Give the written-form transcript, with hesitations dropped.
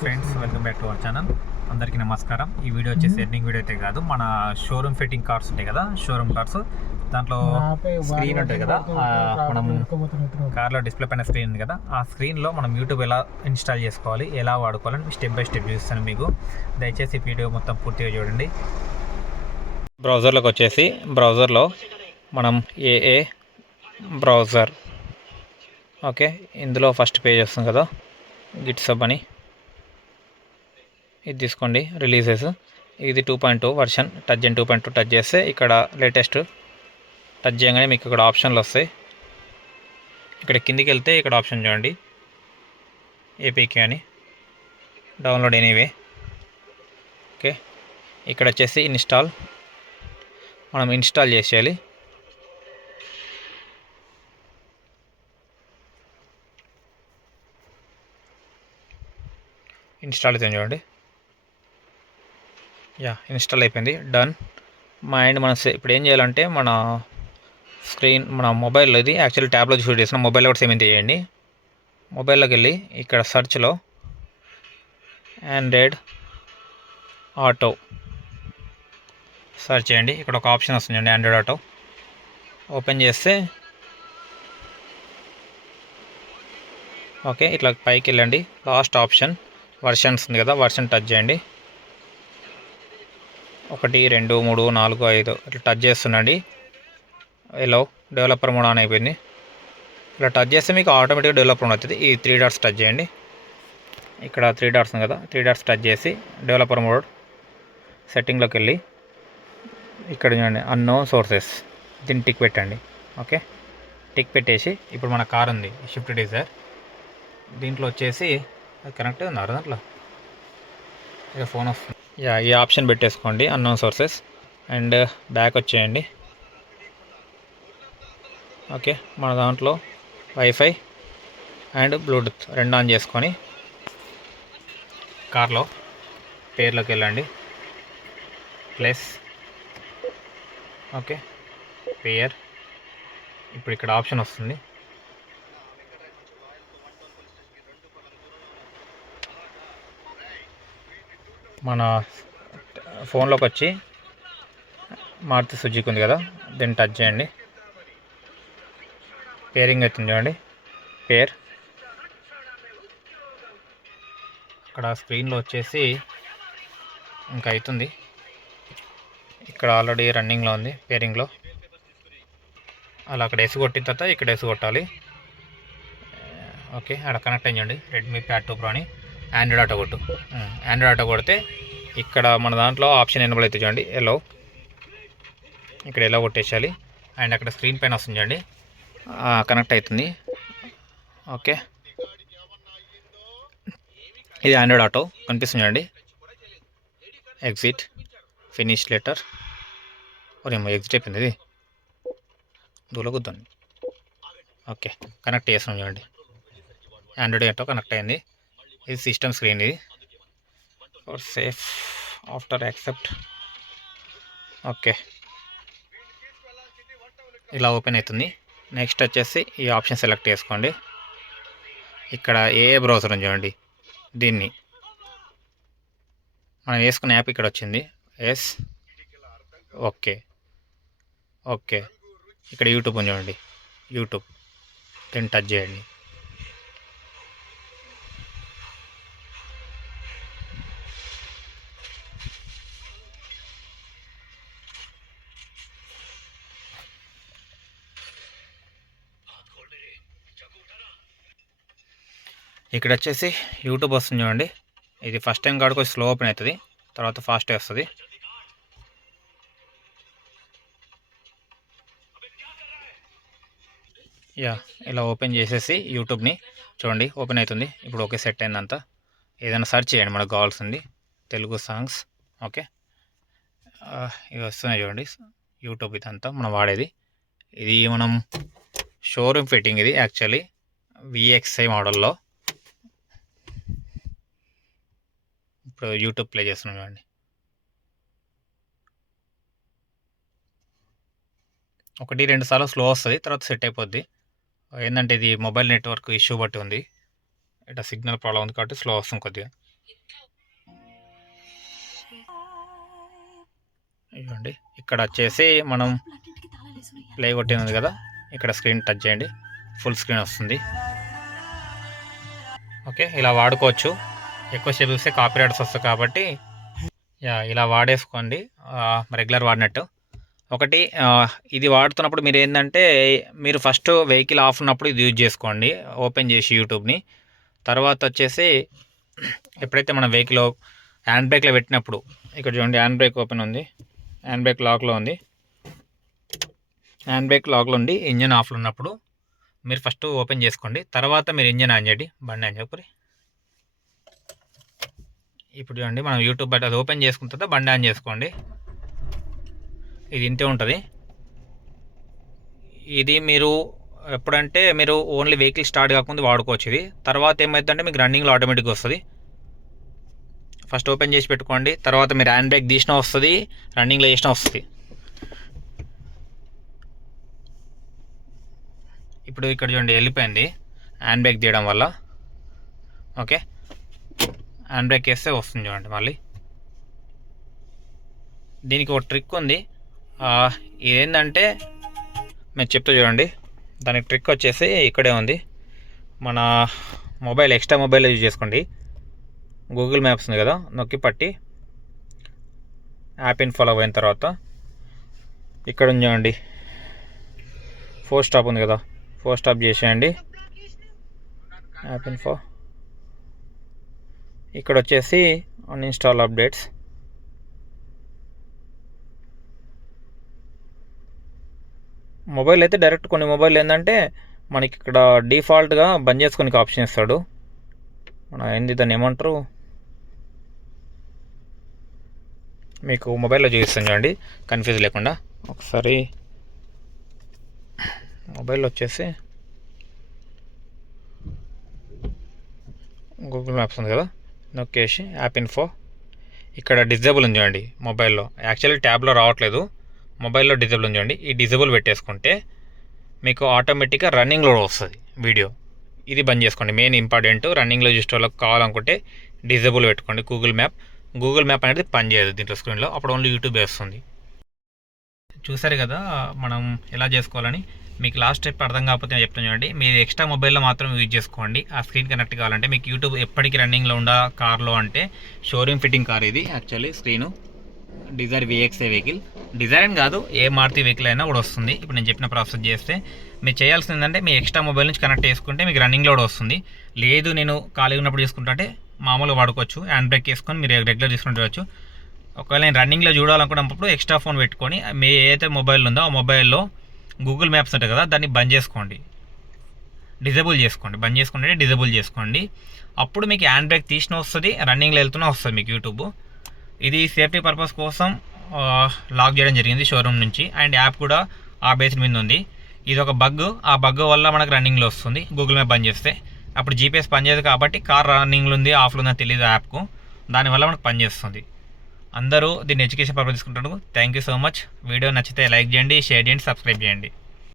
Friends, welcome back to our channel. అందరికీ నమస్కారం. ఈ వీడియో వచ్చేసి ఎర్నింగ్ వీడియో అయితే కాదు, మన షోరూమ్ ఫిట్టింగ్ కార్స్ ఉంటాయి కదా, షోరూమ్ కార్స్ దాంట్లో స్క్రీన్ ఉంటుంది కదా, మనం కార్లో డిస్ప్లే పైన స్క్రీన్ ఉంది కదా, ఆ స్క్రీన్లో మనం యూట్యూబ్ ఎలా ఇన్స్టాల్ చేసుకోవాలి, ఎలా వాడుకోవాలని స్టెప్ బై స్టెప్ చూస్తాను మీకు. దయచేసి వీడియో మొత్తం పూర్తిగా చూడండి. బ్రౌజర్లోకి వచ్చేసి బ్రౌజర్లో మనం ఏ బ్రౌజర్, ఓకే, ఇందులో ఫస్ట్ పేజ్ వస్తుంది కదా, గిట్సబ్ అని, ఇది తీసుకోండి. రిలీజెస్ ఇది 2.2 వర్షన్, టచ్ చేయండి. 2.2 టచ్ చేస్తే ఇక్కడ లేటెస్ట్ టచ్ చేయగానే మీకు ఇక్కడ ఆప్షన్లు వస్తాయి. ఇక్కడ కిందికి వెళ్తే ఇక్కడ ఆప్షన్ చూడండి, ఏపీకే అని, డౌన్లోడ్ ఎనీవే. ఓకే, ఇక్కడ వచ్చేసి ఇన్స్టాల్, మనం ఇన్స్టాల్ చేసేయాలి. ఇన్స్టాల్ అవుతుంది చూడండి. ఇన్స్టాల్ అయిపోయింది, డన్. మనం ఇప్పుడు ఏం చేయాలంటే మన స్క్రీన్, మన మొబైల్లో, ఇది యాక్చువల్లీ ట్యాబ్లో షూట్ చేసిన, మొబైల్లో కూడా సేమ్ ఇంత చేయండి. మొబైల్లోకి వెళ్ళి ఇక్కడ సర్చ్లో ఆండ్రాయిడ్ ఆటో సర్చ్ చేయండి. ఇక్కడ ఒక ఆప్షన్ వస్తుంది చూడండి, ఆండ్రాయిడ్ ఆటో. ఓపెన్ చేస్తే ఓకే, ఇట్లా పైకి వెళ్ళండి. లాస్ట్ ఆప్షన్ వర్షన్స్ ఉంది కదా, వర్షన్ టచ్ చేయండి. 1 2 3 4 5 ఇట్లా టచ్ చేస్తుండండి. హలో, డెవలపర్ మోడ్ ఆన్ అయిపోయింది. ఇలా టచ్ చేస్తే మీకు ఆటోమేటిక్గా డెవలపర్ మోడ్ అవుతుంది. ఈ 3 డాట్స్ టచ్ చేయండి. ఇక్కడ 3 డాట్స్ ఉంది కదా, 3 డాట్స్ టచ్ చేసి డెవలపర్ మోడ్ సెట్టింగ్లోకి వెళ్ళి ఇక్కడ చూడండి, అన్నోన్ సోర్సెస్, దీన్ని టిక్ పెట్టండి. ఓకే, టిక్ పెట్టేసి ఇప్పుడు మన కార్ ఉంది షిఫ్ట్ డిజైర్, దీంట్లో వచ్చేసి అది కనెక్ట్ ఉన్నారు, దాంట్లో ఇక ఫోన్ వస్తుంది. ఈ ఆప్షన్ పెట్టేసుకోండి, అన్నోన్ సోర్సెస్, అండ్ బ్యాక్ వచ్చేయండి. ఓకే, మన దాంట్లో వైఫై అండ్ బ్లూటూత్ 2 ఆన్ చేసుకొని కార్లో పేర్లోకి వెళ్ళండి. ప్లస్, ఓకే, పేర్. ఇప్పుడు ఇక్కడ ఆప్షన్ వస్తుంది, మన ఫోన్లోకి వచ్చి మారుతి సుజుకి ఉంది కదా, దీన్ని టచ్ చేయండి. పేరింగ్ అవుతుంది చూడండి, పేర్. అక్కడ స్క్రీన్లో వచ్చేసి ఇంకా అవుతుంది, ఇక్కడ ఆల్రెడీ రన్నింగ్లో ఉంది పేరింగ్లో. అలా అక్కడ ఎసి కొట్టిన తర్వాత ఇక్కడ ఎసి కొట్టాలి. ఓకే, అక్కడ కనెక్ట్ అయ్యండి. రెడ్మీ ప్యాడ్ 2 ప్రో అని ఆండ్రాయిడ్ ఆటో కొట్టు. ఆండ్రాయిడ్ ఆటో కొడితే ఇక్కడ మన దాంట్లో ఆప్షన్ ఎనబుల్ అయితే చూడండి, ఎలో. ఇక్కడ ఎలా కొట్టేసాలి, అండ్ అక్కడ స్క్రీన్ పైన వస్తుంది చూడండి, కనెక్ట్ అవుతుంది. ఓకే, ఇది ఆండ్రాయిడ్ ఆటో కనిపిస్తుంది చూడండి. Exit, finish letter. ఓరేమో ఎగ్జిట్ అయిపోయింది, ఇది దూలకొద్దండి. ఓకే, కనెక్ట్ చేస్తున్నాం చూడండి, ఆండ్రాయిడ్ ఆటో కనెక్ట్ అయింది. ఇది సిస్టమ్ స్క్రీన్, ఇది for safe after accept. Okay, ఇలా ఓపెన్ అవుతుంది. నెక్స్ట్ వచ్చేసి ఈ ఆప్షన్ సెలెక్ట్ చేసుకోండి. ఇక్కడ ఏ బ్రౌజర్ ఉంది చూడండి, దీన్ని మనం వేసుకున్న యాప్ ఇక్కడ వచ్చింది. Yes, okay, okay. ఇక్కడ యూట్యూబ్ ఉంది చూడండి, యూట్యూబ్, దీన్ని టచ్ చేయండి. ఇక్కడ వచ్చేసి యూట్యూబ్ వస్తుంది చూడండి. ఇది ఫస్ట్ టైం కాడికి స్లో ఓపెన్ అవుతుంది, తర్వాత ఫాస్ట్ వస్తుంది. ఇలా ఓపెన్ చేసేసి యూట్యూబ్ని చూడండి, ఓపెన్ అవుతుంది. ఇప్పుడు ఓకే, సెట్ అయిందంతా. ఏదైనా సెర్చ్ చేయండి మనకు కావాల్సింది, తెలుగు సాంగ్స్. ఓకే, ఇవి వస్తున్నాయి చూడండి, యూట్యూబ్ ఇదంతా మనం వాడేది. ఇది మనం షోరూమ్ ఫిట్టింగ్, ఇది యాక్చువల్లీ VXI మోడల్లో. ఇప్పుడు యూట్యూబ్ ప్లే చేస్తున్నాం చూడండి. 1-2 సార్లు స్లో వస్తుంది, తర్వాత సెట్ అయిపోద్ది. ఏంటంటే ఇది మొబైల్ నెట్వర్క్ ఇష్యూ బట్టి ఉంది, ఇట్లా సిగ్నల్ ప్రాబ్లం ఉంది కాబట్టి స్లో వస్తుంది కొద్దిగా. ఇవ్వండి ఇక్కడ వచ్చేసి మనం ప్లే కొట్టినది కదా, ఇక్కడ స్క్రీన్ టచ్ చేయండి, ఫుల్ స్క్రీన్ వస్తుంది. ఓకే, ఇలా వాడుకోవచ్చు. ఎక్కువసేపు చూస్తే కాపీరైట్స్ వస్తాయి కాబట్టి ఇలా వాడేసుకోండి రెగ్యులర్ వాడినట్టు. ఒకటి ఇది వాడుతున్నప్పుడు మీరు ఏంటంటే, మీరు ఫస్ట్ వెహికల్ ఆఫ్ ఉన్నప్పుడు ఇది యూజ్ చేసుకోండి, ఓపెన్ చేసి యూట్యూబ్ని. తర్వాత వచ్చేసి ఎప్పుడైతే మన వెహికల్ హ్యాండ్ బ్రేక్లో పెట్టినప్పుడు, ఇక్కడ చూడండి హ్యాండ్ బ్రేక్ ఓపెన్ ఉంది, హ్యాండ్ బ్రేక్ లాక్లో ఉంది. హ్యాండ్ బ్రేక్ లాక్లో ఉండి ఇంజన్ ఆఫ్లో ఉన్నప్పుడు మీరు ఫస్ట్ ఓపెన్ చేసుకోండి. తర్వాత మీరు ఇంజన్ ఆన్ చేయండి, బండి ఆన్ చెప్పి. ఇప్పుడు చూడండి మనం యూట్యూబ్ బట్ అది ఓపెన్ చేసుకున్న తర్వాత బండి ఆన్ చేసుకోండి. ఇది ఇంతే ఉంటుంది. ఇది మీరు ఎప్పుడంటే మీరు ఓన్లీ వెహికల్ స్టార్ట్ కాకుండా వాడుకోవచ్చు. ఇది తర్వాత ఏమవుతుందంటే మీకు రన్నింగ్లో ఆటోమేటిక్గా వస్తుంది. ఫస్ట్ ఓపెన్ చేసి పెట్టుకోండి, తర్వాత మీరు హ్యాండ్ బ్రేక్ తీసినా వస్తుంది, రన్నింగ్లో చేసినా వస్తుంది. ఇప్పుడు ఇక్కడ చూడండి వెళ్ళిపోయింది హ్యాండ్ బ్రేక్ తీయడం వల్ల. ఓకే, హ్యాండ్ బ్రేక్ వేస్తే వస్తుంది చూడండి మళ్ళీ. దీనికి ఒక ట్రిక్ ఉంది, ఇదేంటంటే మీరు చెప్తా చూడండి. దానికి ట్రిక్ వచ్చేసి ఇక్కడే ఉంది. మన మొబైల్ ఎక్స్ట్రా మొబైల్ యూజ్ చేసుకోండి, గూగుల్ మ్యాప్స్ ఉంది కదా, నొక్కి పట్టి యాప్ ఇన్ ఫాలో అయిన తర్వాత ఇక్కడ చూడండి 4 స్టాప్ ఉంది కదా, 4 స్టాప్ చేసేయండి. యాప్ ఇన్ఫో ఇక్కడ వచ్చేసి అన్ఇన్స్టాల్ అప్డేట్స్. మొబైల్ అయితే డైరెక్ట్ కొన్ని మొబైల్ ఏంటంటే మనకి ఇక్కడ డిఫాల్ట్గా బంద్ చేసుకునే ఆప్షన్ ఇస్తాడు. మన ఏంది దాన్ని ఏమంటారు, మీకు మొబైల్లో చూపిస్తాను చూడండి కన్ఫ్యూజ్ లేకుండా. ఒకసారి మొబైల్ వచ్చేసి గూగుల్ మ్యాప్స్ ఉంది కదా, నొక్కేసి యాప్ ఇన్ఫో ఇక్కడ డిజేబుల్ ఉంది చూడండి మొబైల్లో. యాక్చువల్లీ ట్యాబ్లో రావట్లేదు, మొబైల్లో డిజేబుల్ ఉంది చూడండి. ఈ డిజేబుల్ పెట్టేసుకుంటే మీకు ఆటోమేటిక్గా రన్నింగ్లో వస్తుంది వీడియో. ఇది బంద్ చేసుకోండి, మెయిన్ ఇంపార్టెంట్. రన్నింగ్లో చూసే వాళ్ళకి కావాలనుకుంటే డిజేబుల్ పెట్టుకోండి. గూగుల్ మ్యాప్ అనేది పనిచేయదు దీంట్లో స్క్రీన్లో, అప్పుడు ఓన్లీ యూట్యూబ్ వేస్తుంది. చూసారు కదా మనం ఎలా చేసుకోవాలని. మీకు లాస్ట్ స్టెప్ అర్థం కాకపోతే నేను చెప్తాను చూడండి. మీరు ఎక్స్ట్రా మొబైల్లో మాత్రం యూజ్ చేసుకోండి. ఆ స్క్రీన్ కనెక్ట్ కావాలంటే మీకు యూట్యూబ్ ఎప్పటికీ రన్నింగ్లో ఉండా కార్లో అంటే షోరూమ్ ఫిట్టింగ్ కార్ ఇది. Actually screen Dzire VXA vehicle, Dzire కాదు ఏ మారుతి వెహికల్ అయినా కూడా వస్తుంది. ఇప్పుడు నేను చెప్పిన ప్రాసెస్ చేస్తే మీరు చేయాల్సింది ఏంటంటే మీ ఎక్స్ట్రా మొబైల్ నుంచి కనెక్ట్ చేసుకుంటే మీకు రన్నింగ్లో కూడా వస్తుంది. లేదు నేను ఖాళీగా ఉన్నప్పుడు చేసుకుంటే మామూలుగా వాడుకోవచ్చు, హ్యాండ్ బ్రేక్ వేసుకొని మీరు రెగ్యులర్ తీసుకుంటూ. ఒకవేళ నేను రన్నింగ్లో చూడాలనుకున్నప్పుడు ఎక్స్ట్రా ఫోన్ పెట్టుకొని మీ ఏదైతే మొబైల్ ఉందో ఆ మొబైల్లో గూగుల్ మ్యాప్స్ ఉంటుంది కదా, దాన్ని బంద్ చేసుకోండి, డిజేబుల్ చేసుకోండి. బంద్ చేసుకుంటే డిజేబుల్ చేసుకోండి. అప్పుడు మీకు హ్యాండ్ బ్రేక్ తీసిన వస్తుంది, రన్నింగ్లో వెళ్తున్నా వస్తుంది మీకు యూట్యూబ్. ఇది సేఫ్టీ పర్పస్ కోసం లాక్ చేయడం జరిగింది షోరూమ్ నుంచి. అండ్ యాప్ కూడా ఆ బేస్ మీద ఉంది. ఇది ఒక బగ్, ఆ బగ్ వల్ల మనకు రన్నింగ్లో వస్తుంది గూగుల్ మ్యాప్ బంద్ చేస్తే. అప్పుడు GPS పనిచేయదు కాబట్టి కార్ రన్నింగ్లో ఉంది ఆఫ్లో ఉందని తెలియదు యాప్కు, దానివల్ల మనకు పనిచేస్తుంది. అందరూ దీన్ని ఎడ్యుకేషన్ పర్పస్ తీసుకుంటారు. Thank you so much. Video నచ్చితే లైక్ చేయండి, షేర్ చేయండి, సబ్స్క్రైబ్ చేయండి.